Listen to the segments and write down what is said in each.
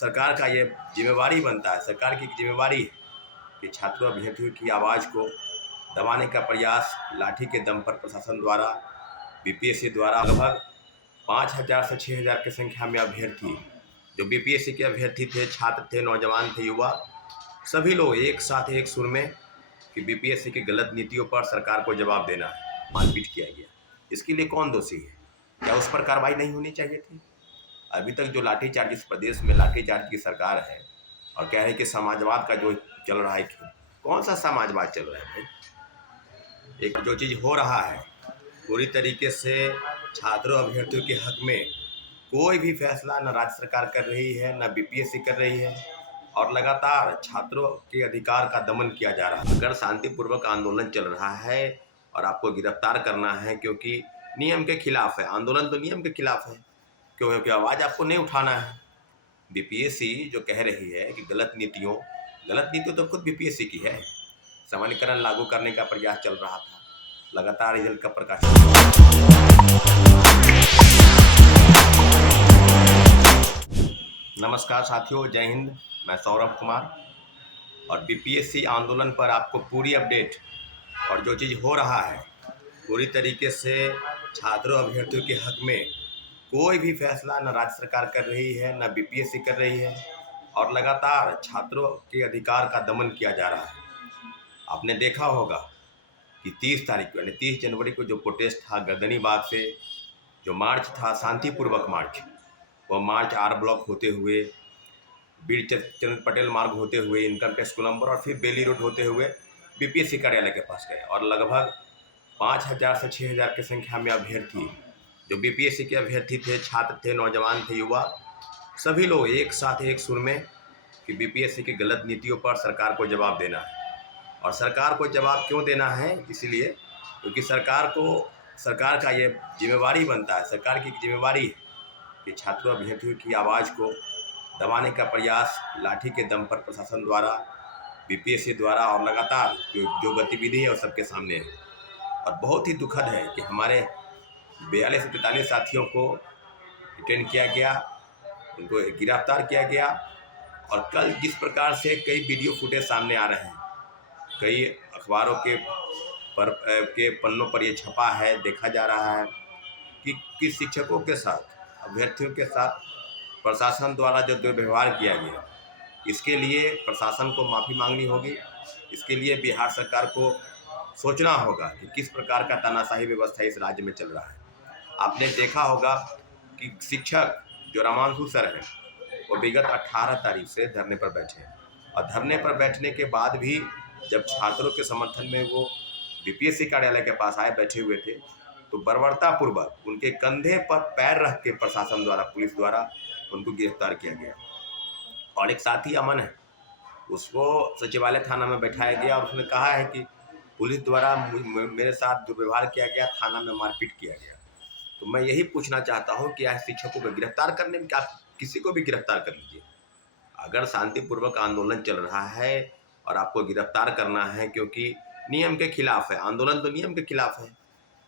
सरकार का ये जिम्मेवारी बनता है, सरकार की जिम्मेवारी है कि छात्रों अभ्यर्थियों की आवाज़ को दबाने का प्रयास लाठी के दम पर प्रशासन द्वारा, बीपीएससी द्वारा लगभग 5,000 से 6,000 की संख्या में अभ्यर्थी जो बीपीएससी के अभ्यर्थी थे, छात्र थे, नौजवान थे, युवा, सभी लोग एक साथ एक सुर में कि बीपीएससी की गलत नीतियों पर सरकार को जवाब देना है, मारपीट किया गया। इसके लिए कौन दोषी है? क्या उस पर कार्रवाई नहीं होनी चाहिए थी? अभी तक जो लाठीचार्ज इस प्रदेश में लाठीचार्ज की सरकार है और कह रहे हैं कि समाजवाद का जो चल रहा है, कौन सा समाजवाद चल रहा है भाई? एक जो चीज़ हो रहा है पूरी तरीके से छात्रों अभ्यर्थियों के हक में कोई भी फैसला न राज्य सरकार कर रही है, न बीपीएससी कर रही है और लगातार छात्रों के अधिकार का दमन किया जा रहा है। अगर शांतिपूर्वक आंदोलन चल रहा है और आपको गिरफ्तार करना है क्योंकि नियम के खिलाफ है, आंदोलन तो नियम के खिलाफ है, क्योंकि आवाज़ आपको नहीं उठाना है। बीपीएससी जो कह रही है कि गलत नीतियों तो खुद बीपीएससी की है। सामान्यकरण लागू करने का प्रयास चल रहा था, लगातार रिजल्ट का प्रकाशन। नमस्कार साथियों, जय हिंद। मैं सौरभ कुमार और बीपीएससी आंदोलन पर आपको पूरी अपडेट और जो चीज़ हो रहा है पूरी तरीके से छात्रों अभ्यर्थियों के हक में कोई भी फैसला न राज्य सरकार कर रही है, न बीपीएससी कर रही है और लगातार छात्रों के अधिकार का दमन किया जा रहा है। आपने देखा होगा कि 30 तारीख को यानी 30 जनवरी को जो प्रोटेस्ट था गर्दनी बाग से, जो मार्च था शांतिपूर्वक मार्च, वो मार्च आर ब्लॉक होते हुए, वीर चंद्र पटेल मार्ग होते हुए, इनकम टैक्स कोलंबर और फिर बेली रोड होते हुए बीपीएससी कार्यालय के पास गए और लगभग 5,000 से 6,000 की संख्या में अभ्यर्थी जो बीपीएससी के अभ्यर्थी थे, छात्र थे, नौजवान थे, युवा, सभी लोग एक साथ एक सुर में कि बीपीएससी की गलत नीतियों पर सरकार को जवाब देना है। और सरकार को जवाब क्यों देना है? इसीलिए क्योंकि सरकार का ये जिम्मेवारी बनता है, सरकार की जिम्मेवारी है कि छात्रों अभ्यर्थियों की आवाज़ को दबाने का प्रयास लाठी के दम पर प्रशासन द्वारा, बीपीएससी द्वारा और लगातार जो गतिविधि है वो सबके सामने है। और बहुत ही दुखद है कि हमारे 42 से 43 साथियों को डिटेन किया गया, उनको गिरफ्तार किया गया और कल जिस प्रकार से कई वीडियो फुटेज सामने आ रहे हैं, कई अखबारों के पन्नों पर ये छपा है, देखा जा रहा है कि शिक्षकों के साथ, अभ्यर्थियों के साथ प्रशासन द्वारा जो दुर्व्यवहार किया गया, इसके लिए प्रशासन को माफ़ी मांगनी होगी। इसके लिए बिहार सरकार को सोचना होगा कि किस प्रकार का तानाशाही व्यवस्था इस राज्य में चल रहा है। आपने देखा होगा कि शिक्षक जो रामांशु सर हैं, वो विगत 18 तारीख से धरने पर बैठे हैं और धरने पर बैठने के बाद भी जब छात्रों के समर्थन में वो बीपीएससी कार्यालय के पास आए, बैठे हुए थे, तो बर्बरतापूर्वक उनके कंधे पर पैर रख के प्रशासन द्वारा, पुलिस द्वारा उनको गिरफ्तार किया गया। और एक साथी अमन है, उसको सचिवालय थाना में बैठाया गया और उसने कहा है कि पुलिस द्वारा मेरे साथ दुर्व्यवहार किया गया, थाना में मारपीट किया गया। तो मैं यही पूछना चाहता हूँ कि आज शिक्षकों को गिरफ्तार करने में क्या, किसी को भी गिरफ्तार कर लीजिए। अगर शांतिपूर्वक आंदोलन चल रहा है और आपको गिरफ्तार करना है क्योंकि नियम के खिलाफ है, आंदोलन तो नियम के खिलाफ है,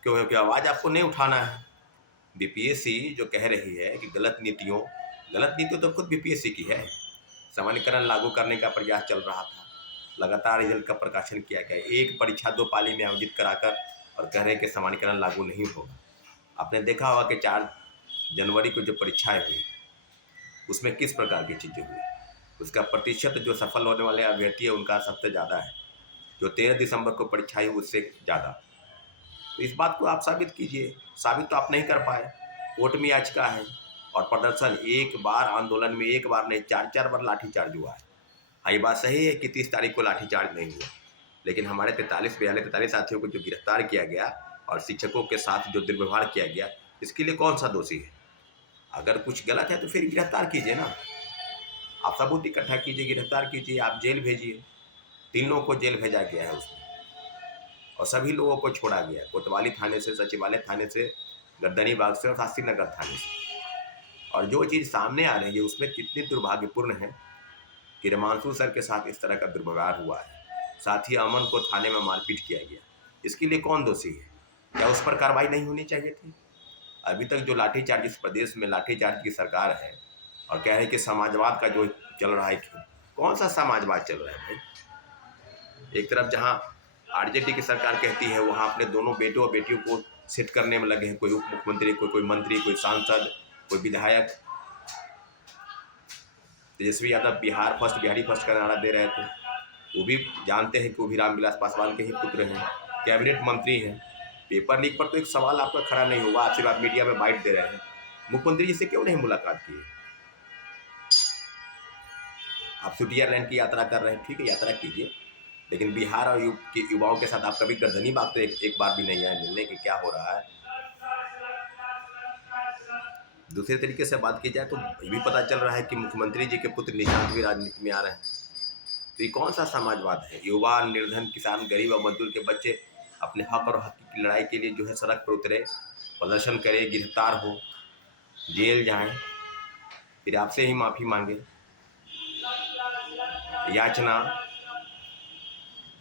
क्योंकि आवाज़ आपको नहीं उठाना है। बीपीएससी जो कह रही है कि गलत नीतियों तो खुद बीपीएससी की है। सामान्यकरण लागू करने का प्रयास चल रहा था, लगातार रिजल्ट का प्रकाशन किया गया, एक परीक्षा 2 पाली में आयोजित कराकर और कह रहे हैं कि सामान्यकरण लागू नहीं होगा। आपने देखा होगा कि 4 जनवरी को जो परीक्षाएं हुई उसमें किस प्रकार की चीज़ें हुई, उसका प्रतिशत जो सफल होने वाले अभ्यर्थी है उनका सबसे ज़्यादा है, जो 13 दिसंबर को परीक्षा हुई उससे ज़्यादा। तो इस बात को आप साबित कीजिए। साबित तो आप नहीं कर पाए, कोर्ट में याचिका है और प्रदर्शन, एक बार आंदोलन में एक बार नहीं 4-4 बार लाठीचार्ज हुआ है। हाँ, ये बात सही है कि 30 तारीख को लाठीचार्ज नहीं हुआ, लेकिन हमारे 43 साथियों को जो गिरफ्तार किया गया और शिक्षकों के साथ जो दुर्व्यवहार किया गया, इसके लिए कौन सा दोषी है? अगर कुछ गलत है तो फिर गिरफ्तार कीजिए ना, आप सबूत इकट्ठा कीजिए, गिरफ्तार कीजिए, आप जेल भेजिए। 3 लोगों को जेल भेजा गया है उसमें और सभी लोगों को छोड़ा गया, कोतवाली थाने से, सचिवालय थाने से, गर्दनी बाग से और शास्त्री नगर थाने से। और जो चीज़ सामने आ रही है उसमें कितनी दुर्भाग्यपूर्ण है कि रामांशु सर के साथ इस तरह का दुर्व्यवहार हुआ है, साथ ही अमन को थाने में मारपीट किया गया। इसके लिए कौन दोषी है? क्या उस पर कार्रवाई नहीं होनी चाहिए थी? अभी तक जो लाठीचार्ज इस प्रदेश में लाठीचार्ज की सरकार है और कह रहे हैं कि समाजवाद का जो चल रहा है खेल, कौन सा समाजवाद चल रहा है भाई? एक तरफ जहां आरजेडी की सरकार कहती है वहां अपने दोनों बेटों और बेटियों को सेट करने में लगे हैं, कोई उप मुख्यमंत्री, कोई मंत्री, कोई सांसद, कोई विधायक। तेजस्वी यादव बिहार फर्स्ट, बिहारी फर्स्ट का नारा दे रहे थे, वो भी जानते हैं कि वो भी रामविलास पासवान के ही पुत्र हैं, कैबिनेट मंत्री हैं। पेपर लीक पर तो एक सवाल आपका खड़ा नहीं होगा, आप सिर्फ आप मीडिया में बाइट दे रहे हैं। मुख्यमंत्री जी से क्यों नहीं मुलाकात की? आप स्विट्जरलैंड की यात्रा कर रहे हैं, ठीक है, यात्रा कीजिए, लेकिन बिहार और के युवाओं के साथ आप कभी गर्दनी बात तो एक बार भी नहीं आए मिलने की क्या हो रहा है। दूसरे तरीके से बात की जाए तो ये भी पता चल रहा है कि मुख्यमंत्री जी के पुत्र निशांत भी राजनीति में आ रहे हैं। तो ये कौन सा समाजवाद है? युवा, निर्धन, किसान, गरीब और मजदूर के बच्चे अपने हक और हक की लड़ाई के लिए जो है सड़क पर उतरे, प्रदर्शन करे, गिरफ्तार हो, जेल जाएं, फिर आपसे ही माफ़ी मांगे, याचना,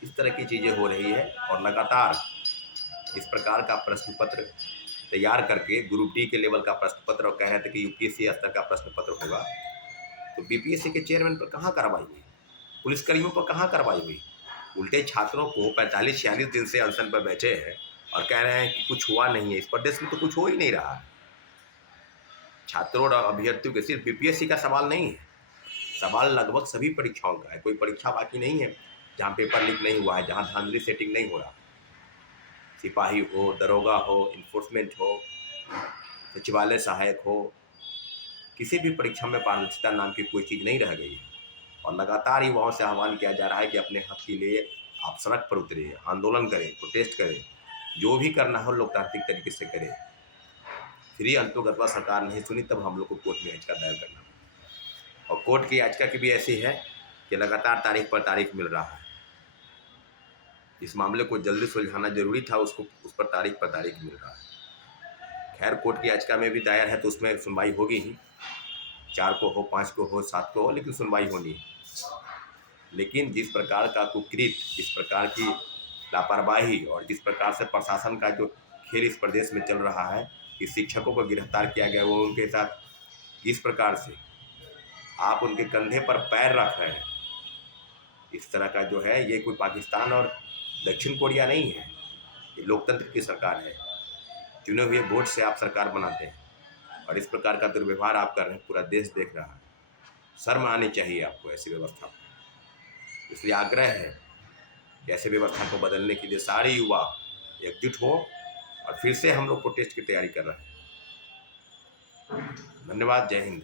इस तरह की चीज़ें हो रही है। और लगातार इस प्रकार का प्रश्न पत्र तैयार करके ग्रुप डी के लेवल का प्रश्न पत्र, और कह रहे थे कि यूपीएससी स्तर का प्रश्न पत्र होगा, तो बीपीएससी के चेयरमैन पर कहाँ कार्रवाई हुई? पुलिसकर्मियों पर कहाँ कार्रवाई हुई? उल्टे छात्रों को 45-46 दिन से अनशन पर बैठे हैं और कह रहे हैं कि कुछ हुआ नहीं है। इस प्रदेश में तो कुछ हो ही नहीं रहा। छात्रों और अभ्यर्थियों के सिर्फ बीपीएससी का सवाल नहीं है, सवाल लगभग सभी परीक्षाओं का है। कोई परीक्षा बाकी नहीं है जहाँ पेपर लीक नहीं हुआ है, जहाँ धांधली सेटिंग नहीं हो रहा। सिपाही हो, दरोगा हो, इन्फोर्समेंट हो, सचिवालय सहायक हो, किसी भी परीक्षा में पारदर्शिता नाम की कोई चीज़ नहीं रह गई है। और लगातार युवाओं से आह्वान किया जा रहा है कि अपने हक के लिए आप सड़क पर उतरिए, आंदोलन करें, प्रोटेस्ट करें, जो भी करना हो लोकतांत्रिक तरीके से करें। फिर ही अंतोगतवा सरकार नहीं सुनी तब हम लोग को कोर्ट में याचिका दायर करना पड़ा। और कोर्ट की याचिका की भी ऐसी है कि लगातार तारीख पर तारीख मिल रहा है। इस मामले को जल्दी सुलझाना जरूरी था, उसको उस पर तारीख मिल रहा है। खैर, कोर्ट की याचिका में भी दायर है तो उसमें सुनवाई होगी ही, 4 को हो, 5 को हो, 7 को हो, लेकिन सुनवाई होनी है। लेकिन जिस प्रकार का कुकृत, जिस प्रकार की लापरवाही और जिस प्रकार से प्रशासन का जो खेल इस प्रदेश में चल रहा है कि शिक्षकों को गिरफ्तार किया गया, वो उनके साथ इस प्रकार से आप उनके कंधे पर पैर रख रहे हैं, इस तरह का जो है, ये कोई पाकिस्तान और दक्षिण कोरिया नहीं है, ये लोकतंत्र की सरकार है। चुने हुए वोट से आप सरकार बनाते हैं और इस प्रकार का दुर्व्यवहार आप कर रहे हैं, पूरा देश देख रहा है। शर्म आनी चाहिए आपको ऐसी व्यवस्था को। इसलिए आग्रह है कि ऐसे व्यवस्था को बदलने के लिए सारे युवा एकजुट हो और फिर से हम लोग प्रोटेस्ट की तैयारी कर रहे हैं। धन्यवाद। जय हिंद।